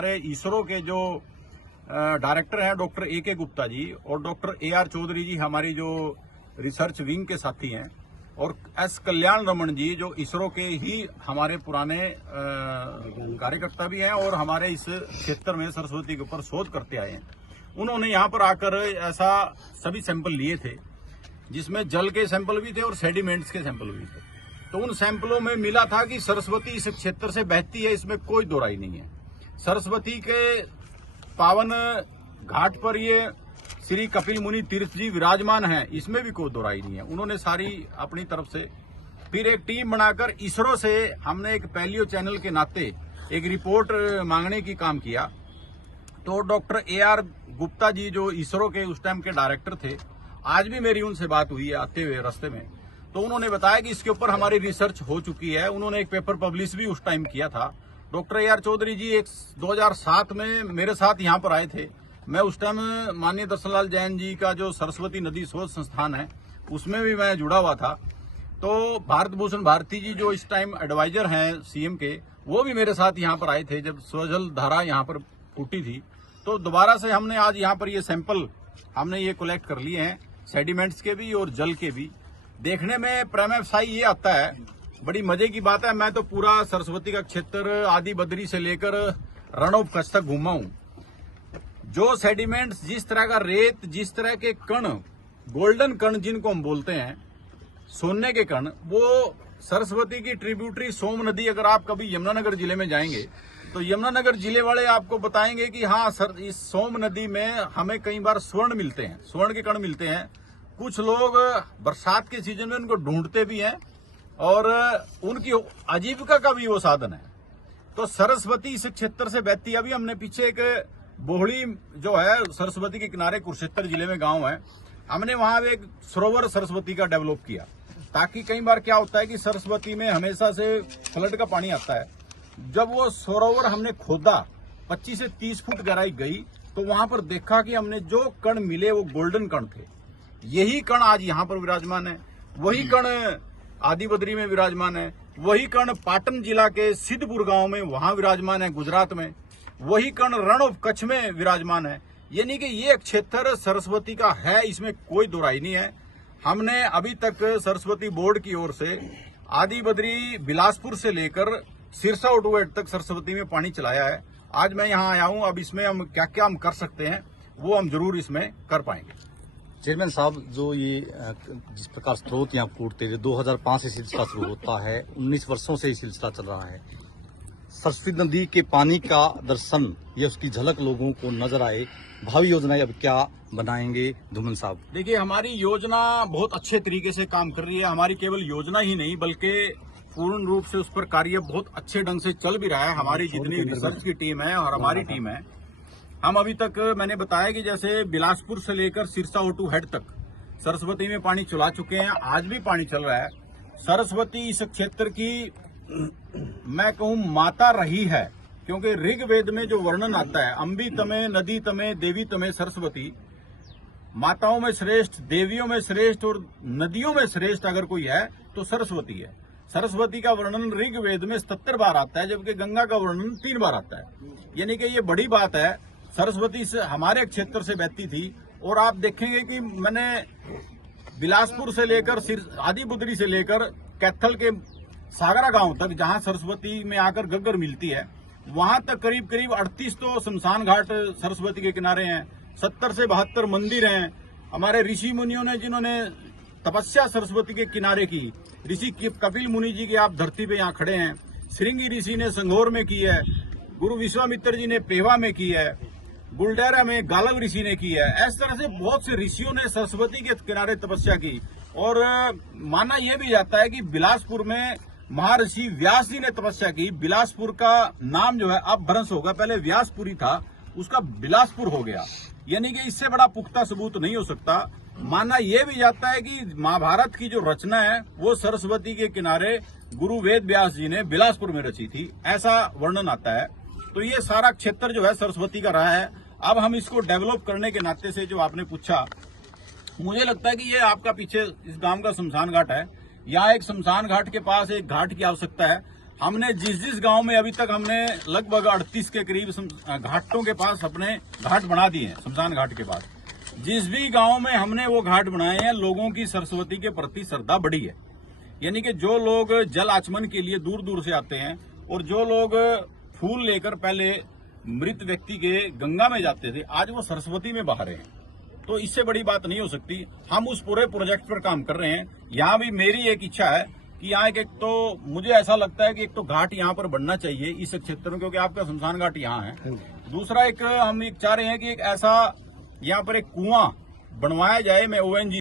हमारे इसरो के जो डायरेक्टर हैं डॉक्टर A.K. गुप्ता जी और डॉक्टर A.R. चौधरी जी हमारी जो रिसर्च विंग के साथी हैं और S. कल्याण रमन जी जो इसरो के ही हमारे पुराने कार्यकर्ता भी हैं और हमारे इस क्षेत्र में सरस्वती के ऊपर शोध करते आए हैं। उन्होंने यहाँ पर आकर ऐसा सभी सैंपल लिए थे जिसमें जल के सैंपल भी थे और सेडिमेंट्स के सैंपल भी थे। तो उन सैंपलों में मिला था कि सरस्वती इस क्षेत्र से बहती है, इसमें कोई दो राय नहीं है। सरस्वती के पावन घाट पर ये श्री कपिल मुनि तीर्थ जी विराजमान हैं, इसमें भी कोई दो राय नहीं है। उन्होंने सारी अपनी तरफ से फिर एक टीम बनाकर इसरो से हमने एक पैलियो चैनल के नाते एक रिपोर्ट मांगने की काम किया। तो डॉक्टर A.R. गुप्ता जी जो इसरो के उस टाइम के डायरेक्टर थे, आज भी मेरी उनसे बात हुई है आते हुए रास्ते में, तो उन्होंने बताया कि इसके ऊपर हमारी रिसर्च हो चुकी है। उन्होंने एक पेपर पब्लिश भी उस टाइम किया था। Doctor A.R. चौधरी जी 2007 में मेरे साथ यहाँ पर आए थे। मैं उस टाइम माननीय दर्शनलाल जैन जी का जो सरस्वती नदी शोध संस्थान है उसमें भी मैं जुड़ा हुआ था। तो भारत भूषण भारती जी जो इस टाइम एडवाइजर हैं CM के, वो भी मेरे साथ यहाँ पर आए थे जब स्वजल धारा यहाँ पर फूटी थी। तो दोबारा से हमने आज यहाँ पर ये सैंपल हमने ये कलेक्ट कर लिए हैं, सेडिमेंट्स के भी और जल के भी। देखने में प्रेमसाई ये आता है, बड़ी मजे की बात है। मैं तो पूरा सरस्वती का क्षेत्र आदि बद्री से लेकर रण ऑफ कच्छ तक घूमा हूं। जो सेडिमेंट्स, जिस तरह का रेत, जिस तरह के कण, गोल्डन कण जिनको हम बोलते हैं, सोने के कण, वो सरस्वती की ट्रिब्यूटरी सोम नदी, अगर आप कभी यमुनानगर जिले में जाएंगे तो यमुनानगर जिले वाले आपको बताएंगे कि हाँ सर, इस सोम नदी में हमें कई बार स्वर्ण मिलते हैं, स्वर्ण के कण मिलते हैं। कुछ लोग बरसात के सीजन में उनको ढूंढते भी हैं और उनकी आजीविका का भी वो साधन है। तो सरस्वती इस क्षेत्र से बहती है। अभी हमने पीछे एक बोहड़ी जो है सरस्वती के किनारे कुरुक्षेत्र जिले में गांव है, हमने वहां एक सरोवर सरस्वती का डेवलप किया, ताकि कई बार क्या होता है कि सरस्वती में हमेशा से फ्लड का पानी आता है। जब वो सरोवर हमने खोदा, 25 से 30 फुट गहराई गई, तो वहां पर देखा कि हमने जो कण मिले वो गोल्डन कण थे। यही कण आज यहाँ पर विराजमान है, वही कण आदि बद्री में विराजमान है, वही कण पाटन जिला के सिद्धपुर गांव में वहां विराजमान है गुजरात में, वही कण रण ऑफ कच्छ में विराजमान है। यानी कि ये क्षेत्र सरस्वती का है, इसमें कोई दो राय नहीं है। हमने अभी तक सरस्वती बोर्ड की ओर से आदि बद्री बिलासपुर से लेकर सिरसा ओटूएट तक सरस्वती में पानी चलाया है। आज मैं यहाँ आया हूँ, अब इसमें हम क्या क्या हम कर सकते हैं वो हम जरूर इसमें कर पाएंगे। चेयरमैन साहब, जो ये जिस प्रकार स्रोत यहाँ फूटते थे, 2005 से सिलसिला शुरू होता है, 19 वर्षों से ये सिलसिला चल रहा है। सरस्वती नदी के पानी का दर्शन या उसकी झलक लोगों को नजर आए, भावी योजनाएं अब क्या बनाएंगे धूमन साहब? देखिए, हमारी योजना बहुत अच्छे तरीके से काम कर रही है। हमारी केवल योजना ही नहीं बल्कि पूर्ण रूप से उस पर कार्य बहुत अच्छे ढंग से चल भी रहा है। हमारी जितनी रिसर्च की टीम है और हमारी टीम है, हम अभी तक मैंने बताया कि जैसे बिलासपुर से लेकर सिरसा ओटू हेड तक सरस्वती में पानी चला चुके हैं, आज भी पानी चल रहा है। सरस्वती इस क्षेत्र की मैं कहूं माता रही है, क्योंकि ऋग्वेद में जो वर्णन आता है, अंबी तमे नदी तमे देवी तमे सरस्वती, माताओं में श्रेष्ठ, देवियों में श्रेष्ठ और नदियों में श्रेष्ठ अगर कोई है तो सरस्वती है। सरस्वती का वर्णन ऋग्वेद में 77 बार आता है, जबकि गंगा का वर्णन 3 बार आता है। यानी कि ये बड़ी बात है। सरस्वती से हमारे क्षेत्र से बहती थी और आप देखेंगे कि मैंने बिलासपुर से लेकर आदि बुद्री से लेकर कैथल के सागरा गांव तक, जहां सरस्वती में आकर गग्गर मिलती है, वहां तक करीब करीब 38 तो शमशान घाट सरस्वती के किनारे हैं, 70 से 72 मंदिर हैं। हमारे ऋषि मुनियों ने जिन्होंने तपस्या सरस्वती के किनारे की, ऋषि कपिल मुनि जी की आप धरती पे यहाँ खड़े हैं, श्रृंगी ऋषि ने संघोर में की है, गुरु विश्वामित्र जी ने पेवा में की है, बुलडेरा में गालव ऋषि ने की है। इस तरह से बहुत से ऋषियों ने सरस्वती के किनारे तपस्या की। और माना यह भी जाता है कि बिलासपुर में महर्षि व्यास जी ने तपस्या की। बिलासपुर का नाम जो है अब भ्रंश होगा, पहले व्यासपुरी था, उसका बिलासपुर हो गया। यानी कि इससे बड़ा पुख्ता सबूत नहीं हो सकता। माना यह भी जाता है कि महाभारत की जो रचना है वो सरस्वती के किनारे गुरु वेद व्यास जी ने बिलासपुर में रची थी, ऐसा वर्णन आता है। तो ये सारा क्षेत्र जो है सरस्वती का रहा है। अब हम इसको डेवलप करने के नाते से जो आपने पूछा, मुझे लगता है कि ये आपका पीछे इस गांव का शमशान घाट है। यहाँ एक शमशान घाट के पास एक घाट की आवश्यकता है। हमने जिस गांव में अभी तक हमने लगभग 38 के करीब घाटों के पास अपने घाट बना दिए हैं, शमशान घाट के पास जिस भी गांव में हमने वो घाट बनाए हैं, लोगों की सरस्वती के प्रति श्रद्धा बढ़ी है। यानी कि जो लोग जल आचमन के लिए दूर दूर से आते हैं और जो लोग फूल लेकर पहले मृत व्यक्ति के गंगा में जाते थे, आज वो सरस्वती में बहा रहे हैं। तो इससे बड़ी बात नहीं हो सकती। हम उस पूरे प्रोजेक्ट पर काम कर रहे हैं। यहाँ भी मेरी एक इच्छा है कि यहाँ एक तो मुझे ऐसा लगता है कि एक तो घाट यहाँ पर बनना चाहिए इस क्षेत्र में, क्योंकि आपका शमशान घाट यहाँ है। दूसरा हम एक चाह रहे हैं कि एक ऐसा यहाँ पर एक कुआं बनवाया जाए। मैं ONGC